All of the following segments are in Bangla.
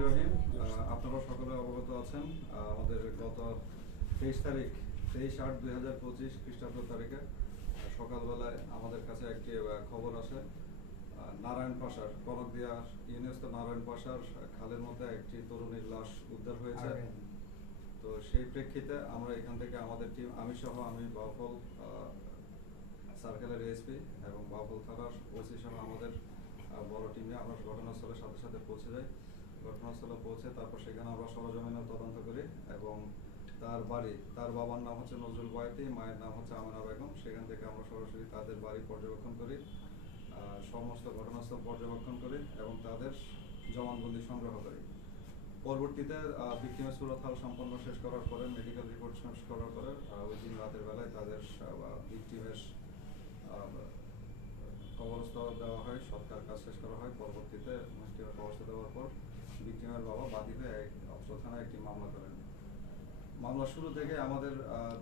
রহমানির রহিম। আপনারা সকলে অবগত আছেন আমাদের গত 23/8/2025 খ্রিস্টাব্দ তারিখে সকালবেলায় আমাদের কাছে একটি খবর আসে নারায়ণ পাশার কনকদিয়া ইউনিয়নস্থ নারায়ণ পাশার খালের মধ্যে একটি তরুণীর লাশ উদ্ধার হয়েছে। তো সেই প্রেক্ষিতে আমরা এখান থেকে আমাদের টিম আমি বাউফল সার্কেলের এসপি এবং বাউফল থানার ওসি সহ আমাদের বড় টিম নিয়ে আমরা ঘটনাস্থলের সাথে সাথে পৌঁছে যাই। ঘটনাস্থলে পৌঁছে তারপর সেখানে আমরা সরজমিনে তদন্ত করি এবং তার বাবার নাম হচ্ছে নজরুল বয়াতি, মায়ের নাম হচ্ছে আমেনা বেগম। সেখান থেকে আমরা সরাসরি তাদের বাড়ি পর্যবেক্ষণ করি, সমস্ত ঘটনাস্থল পর্যবেক্ষণ করি এবং তাদের জবানবন্দি সংগ্রহ করি। পরবর্তীতে ভিকটিমের সুরত হাল সম্পন্ন শেষ করার পরে মেডিকেল রিপোর্ট শেষ করার পরে ওই দিন রাতের বেলায় তাদের ভিকটিমের কবরস্থ দেওয়া হয়, সৎকার কাজ শেষ করা হয়। পরবর্তীতে ভিকটিমের কবরস্থ দেওয়ার পর ভিকটিমের বাবা বাদী হয়ে অস্ত্র থানায় একটি মামলা করেন। মামলা শুরু থেকে আমাদের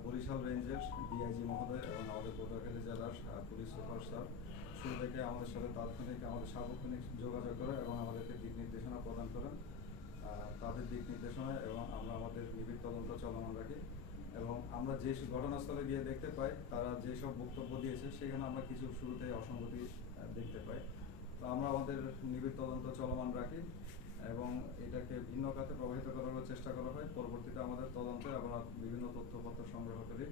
বরিশাল রেঞ্জের ডিআইজি মহোদয় এবং আমাদের পটুয়াখালী জেলার পুলিশ সুপার স্যার শুরু থেকে আমাদের সাথে আমাদের সার্বক্ষণিক যোগাযোগ করে এবং আমাদেরকে দিক নির্দেশনা প্রদান করেন। তাদের দিক নির্দেশনায় এবং আমরা আমাদের নিবিড় তদন্ত চলমান রাখি এবং আমরা যে ঘটনাস্থলে গিয়ে দেখতে পাই তারা যেসব বক্তব্য দিয়েছে সেখানে আমরা কিছু শুরুতেই অসঙ্গতি দেখতে পাই। তো আমরা আমাদের নিবিড় তদন্ত চলমান রাখি এবং এটাকে ভিন্ন খাতে প্রবাহিত করার চেষ্টা করা হয়। পরবর্তীতে আমাদের তদন্তে আমরা বিভিন্ন তথ্যপত্র সংগ্রহ করি,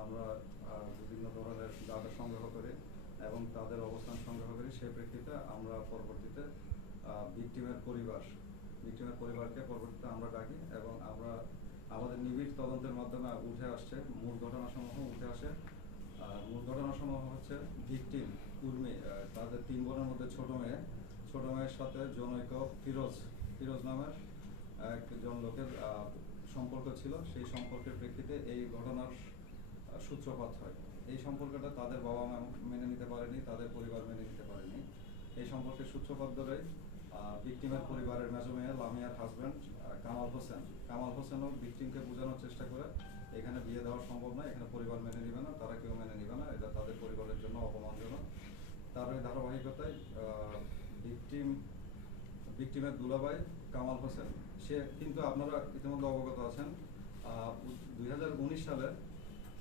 আমরা বিভিন্ন ধরনের ডাটা সংগ্রহ করি এবং তাদের অবস্থান সংগ্রহ করি। সেই প্রেক্ষিতে আমরা পরবর্তীতে ভিকটিমের পরিবারকে পরবর্তীতে আমরা ডাকি এবং আমরা আমাদের নিবিড় তদন্তের মাধ্যমে উঠে আসছে মূল ঘটনাসমূহ উঠে আসে। মূল ঘটনাসমূহ হচ্ছে ভিকটিম উর্মি, তাদের 3 বোনের মধ্যে ছোট মেয়ের সাথে জনৈক ফিরোজ নামের একজন লোকের সম্পর্ক ছিল। সেই সম্পর্কের প্রেক্ষিতে এই ঘটনার সূত্রপাত হয়। এই সম্পর্কটা তাদের বাবা মা মেনে নিতে পারেনি, তাদের পরিবার মেনে নিতে পারেনি। এই সম্পর্কের সূত্রপাত ধরে ভিকটিমের পরিবারের মেজো মেয়ে লামিয়ার হাজব্যান্ড কামাল হোসেনও ভিকটিমকে বোঝানোর চেষ্টা করে এখানে বিয়ে দেওয়া সম্ভব নয়, এখানে পরিবার মেনে নিবে না, তারা কেউ মেনে নিবে না, এটা তাদের পরিবারের জন্য অপমানজনক। তার ওই ধারাবাহিকতায় ভিকটিমের দুলাভাই কামাল হোসেন, সে কিন্তু আপনারা ইতিমধ্যে অবগত আছেন 2019 সালে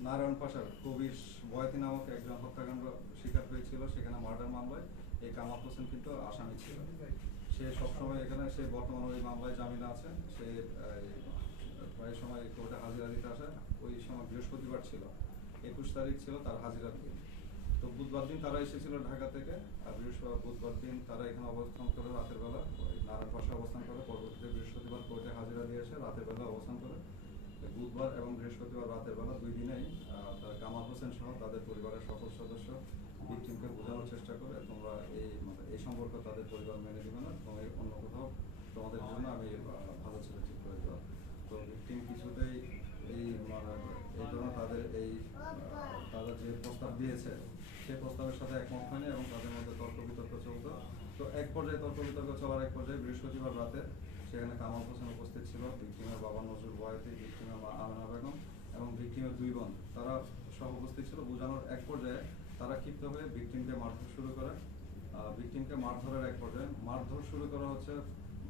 নারায়ণ পাশার কবির বয়াতি নামক একজন হত্যাকাণ্ড শিকার হয়েছিল। সেখানে মার্ডার মামলায় এই কামাল হোসেন কিন্তু আসামি ছিল। সে সবসময় এখানে, সে বর্তমানে ওই মামলায় জামিনে আছে। সে প্রায় সময় কোর্টে হাজিরা দিতে আসে। ওই সময় বৃহস্পতিবার ছিল, 21 তারিখ ছিল তার হাজিরার দিন। তো বুধবার দিন তারা এসেছিল ঢাকা থেকে, আর বুধবার দিন তারা এখানে অবস্থান করে রাতের বেলা নারায়ণ পাশে অবস্থান করে। পরবর্তীতে বৃহস্পতিবার কোর্টে হাজিরা দিয়ে এসে রাতের বেলা অবস্থান করে। বুধবার এবং বৃহস্পতিবার রাতের বেলা 2 দিনেই কামাল হোসেন সহ তাদের পরিবারের সকল সদস্য ভিকটিমকে বোঝানোর চেষ্টা করে তোমরা এই সম্পর্ক তাদের পরিবার মেনে দিবে না, তোমার অন্য কোথাও তোমাদের জন্য আমি ভালো ছেলে ঠিক করে দেওয়া। তো ভিকটিম কিছুতেই এই ধরনের তাদের যে প্রস্তাব দিয়েছে সেই প্রস্তাবের সাথে একমত হয়নি এবং তাদের মধ্যে তর্ক বিতর্ক চলত। তো এক পর্যায়ে তর্ক বিতর্ক চলার এক পর্যায়ে বৃহস্পতিবার রাতে সেখানে কামাল হোসেন উপস্থিত ছিল, ভিকটিমের বাবা নজরুল বয়াতি, ভিকটিমের মা আমেনা বেগম এবং ভিকটিমের 2 বোন, তারা সহ উপস্থিত ছিল। বোঝানোর এক পর্যায়ে তারা ক্ষিপ্ত হয়ে ভিকটিমকে মারধর শুরু করে। ভিকটিমকে মারধরের এক পর্যায়ে মারধর শুরু করা হচ্ছে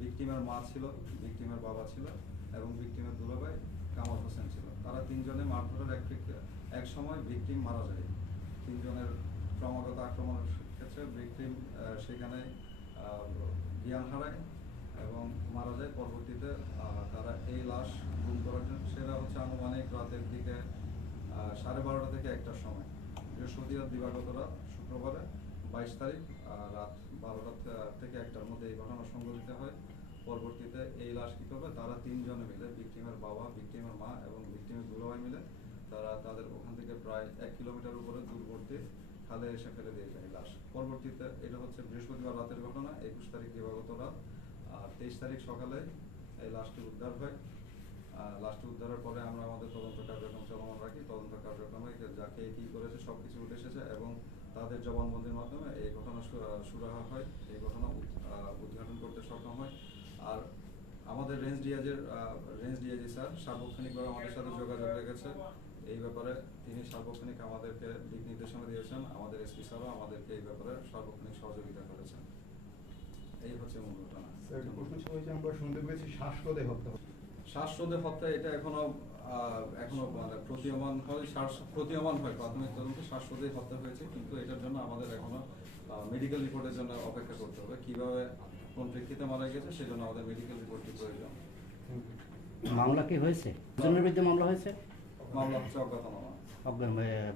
ভিকটিমের মা ছিল, ভিকটিমের বাবা ছিল এবং ভিকটিমের দুলাভাই কামাল হোসেন ছিল। তারা 3 জনে মারধরের এক সময় ভিকটিম মারা যায়। 3 জনের ক্রমাগত আক্রমণের ক্ষেত্রে ভিকটিম সেখানে জ্ঞান হারায় এবং মারা যায়। পরবর্তীতে তারা এই লাশ গুম করার জন্য, সেটা হচ্ছে আনুমানিক রাতের দিকে 12:30 থেকে 1টার সময়, বৃহস্পতিবার দিবাগত রাত, শুক্রবারে 22 তারিখ রাত 12টা থেকে 1টার মধ্যে এই ঘটনা সংঘটিত হয়। পরবর্তীতে এই লাশ কী করবে, তারা 3 জনে মিলে, ভিকটিমের বাবা, ভিকটিমের মা এবং ভিকটিমের দুলাভাই মিলে তারা তাদের ওখান থেকে প্রায় 1 কিলোমিটার উপরে দূরবর্তী খালে এসে ফেলে দিয়ে যায় লাশ। পরবর্তীতে এটা হচ্ছে বৃহস্পতিবার রাতের ঘটনা, 21 তারিখ দিবাগত রাত। আর 23 তারিখ সকালে এই লাশটি উদ্ধার হয়। লাশটি উদ্ধারের পরে আমরা আমাদের তদন্ত কার্যক্রম চলমান রাখি। তদন্ত কার্যক্রমে যাকে কী করেছে সব কিছু উঠে এসেছে এবং তাদের জবানবন্দির মাধ্যমে এই ঘটনা সুরাহা হয়, এই ঘটনা উদ্ঘাটন করতে সক্ষম হয়। আর আমাদের রেঞ্জ ডিআইজি স্যার সার্বক্ষণিকভাবে আমাদের সাথে যোগাযোগ রেখেছে এই ব্যাপারে। তিনি সার্বক্ষণিক আমাদেরকে দিক নির্দেশনা দিয়েছেন। আমাদের এসপি স্যারও আমাদেরকে এই ব্যাপারে সার্বক্ষণিক সহযোগিতা করেছেন। এই হচ্ছে মূল ঘটনা। একটা প্রশ্ন ছিল যে আমরা শুনতে পেয়েছি শ্বাসরোধে হত্যা। শ্বাসরোধে হত্যা এটা এখনো মানে প্রতীয়মান হয় প্রাথমিক তদন্তে শ্বাসরোধে হত্যা হয়েছে, কিন্তু এটার জন্য আমাদের এখনো মেডিকেল রিপোর্টের জন্য অপেক্ষা করতে হবে। কিভাবে কোন প্রেক্ষিতে মারা গেছে সেজন্য আমাদের মেডিকেল রিপোর্টটি প্রয়োজন। মামলা কি হয়েছে? দুজনের বিরুদ্ধে মামলা হয়েছে? মামলা হচ্ছে অজ্ঞাতনামা।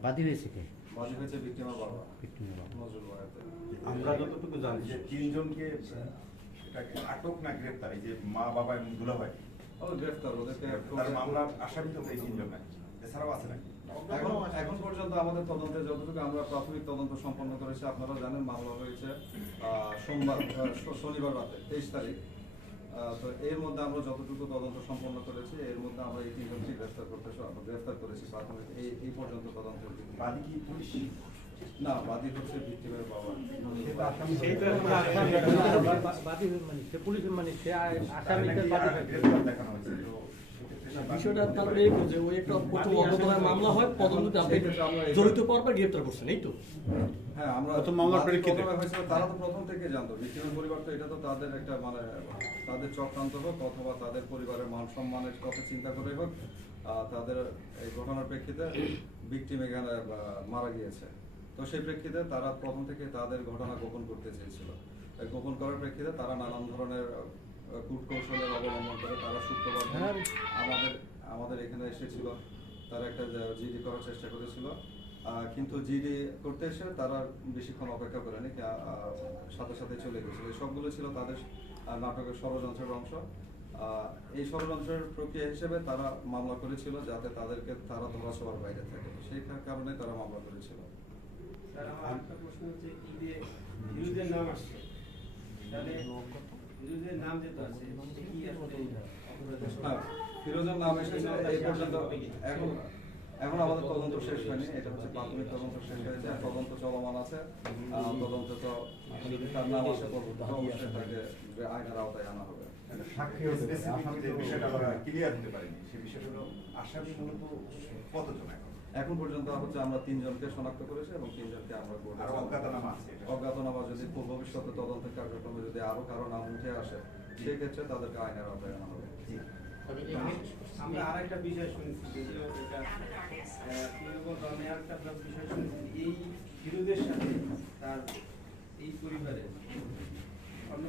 বাদী হয়েছে কে? বাদী হয়েছে ভিক্টিমের বাবা ভিক্টিমের বাবা। নজরুল ওয়াহেদ। আমরা যতটুকু জানি যে তিনজনকে এটাকে আটক না গ্রেপ্তার, এই যে মা বাবা এবং দুলাভাই গ্রেফতার, ওদেরকে তার মামলার আসামি তো এই তিনজন নাকি, এছাড়াও আছে নাকি? এখন পর্যন্ত আমাদের তদন্তে যতটুকু আমরা প্রাথমিক তদন্ত সম্পন্ন করেছি, আপনারা জানেন মামলা হয়েছে শনিবার রাতে 23 তারিখ। তো এর মধ্যে আমরা যতটুকু তদন্ত সম্পন্ন করেছি, এর মধ্যে আমরা এই তিনজনকে গ্রেফতার করেছি প্রাথমিক এই পর্যন্ত তদন্তের দিকে। বাদী কি পুলিশ? না, বাদী হচ্ছে ভিক্টিমের বাবা। গ্রেপ্তার দেখানো হয়েছে তো বিষয়টা তাহলে এই যে ওই একটা প্রথম অজ্ঞাতনায় মামলা হয়, তদন্তে আপনি জড়িত পর গিয়ে করছেন, এই তো? হ্যাঁ, আমরা প্রথম মামলার প্রেক্ষিতে প্রথমে হয়েছিল, তারা তো প্রথম থেকে জানতো। ভিক্টিমের পরিবার তো এটা তো তাদের একটা মানে তাদের চক্রান্ত হোক অথবা তাদের পরিবারের মান সম্মানের কথা চিন্তা করে হোক, তাদের এই ঘটনার প্রেক্ষিতে ভিক্টিম এখানে মারা গিয়েছে। তো সেই প্রেক্ষিতে তারা প্রথম থেকে তাদের ঘটনা গোপন করতে চেয়েছিল। এই গোপন করার প্রেক্ষিতে তারা নানান ধরনের কূটকৌশলের অবলম্বন করে তারা শুক্রবার দিন আমাদের এখানে এসেছিল। তারা একটা জিডি করার চেষ্টা করেছিল, কিন্তু জিডি করতে এসে তারা বেশিক্ষণ অপেক্ষা করেনি, সাথে সাথে চলে গেছিল। এই সবগুলো ছিল তাদের নাটকের ষড়যন্ত্রের অংশ। এই ষড়যন্ত্রের প্রক্রিয়া হিসেবে তারা মামলা করেছিল যাতে তারা ধরাছোঁয়ার বাইরে থাকে, সেই কারণে তারা মামলা করেছিল। স্যার, আমার একটা প্রশ্ন হচ্ছে, ঈদে ফিরোজের নাম আসছে, তাহলে ফিরোজের নাম যেটা আছে সে কি আসলে হ্যাঁ, ফিরোজের নাম এসেছে এই পর্যন্ত। এখন আমাদের তদন্ত শেষ হয়নি, এটা হচ্ছে প্রাথমিক তদন্ত শেষ হয়েছে, তদন্ত চলমান আছে। তদন্ত তো যদি তার নাম আসে পরবর্তী অবশ্যই তাকে আইনের আওতায় আনা হবে। সাক্ষী স্পেসিফিক যে বিষয়টা আমরা ক্লিয়ার হতে পারিনি, সেই বিষয়টা হলো আসামি মূলত কতজন এখন? এখন পর্যন্ত হচ্ছে আমরা 3 জনকে শনাক্ত করেছি এবং 3 জনকে আমরা আর অজ্ঞাতনামা আছে এটা? অজ্ঞাতনামা যদি ভবিষ্যতে তদন্তের কার্যক্রমে যদি আরো কারো নাম উঠে আসে, সেই ক্ষেত্রে তাদেরকে আইনের আওতায় আনা হবে। আমরা আরেকটা বিষয় শুনেছি, যদিও এটা আমি আরেকটা বিষয় শুনেছি, এই ফিরোজের সাথে তার এই পরিবারের অন্য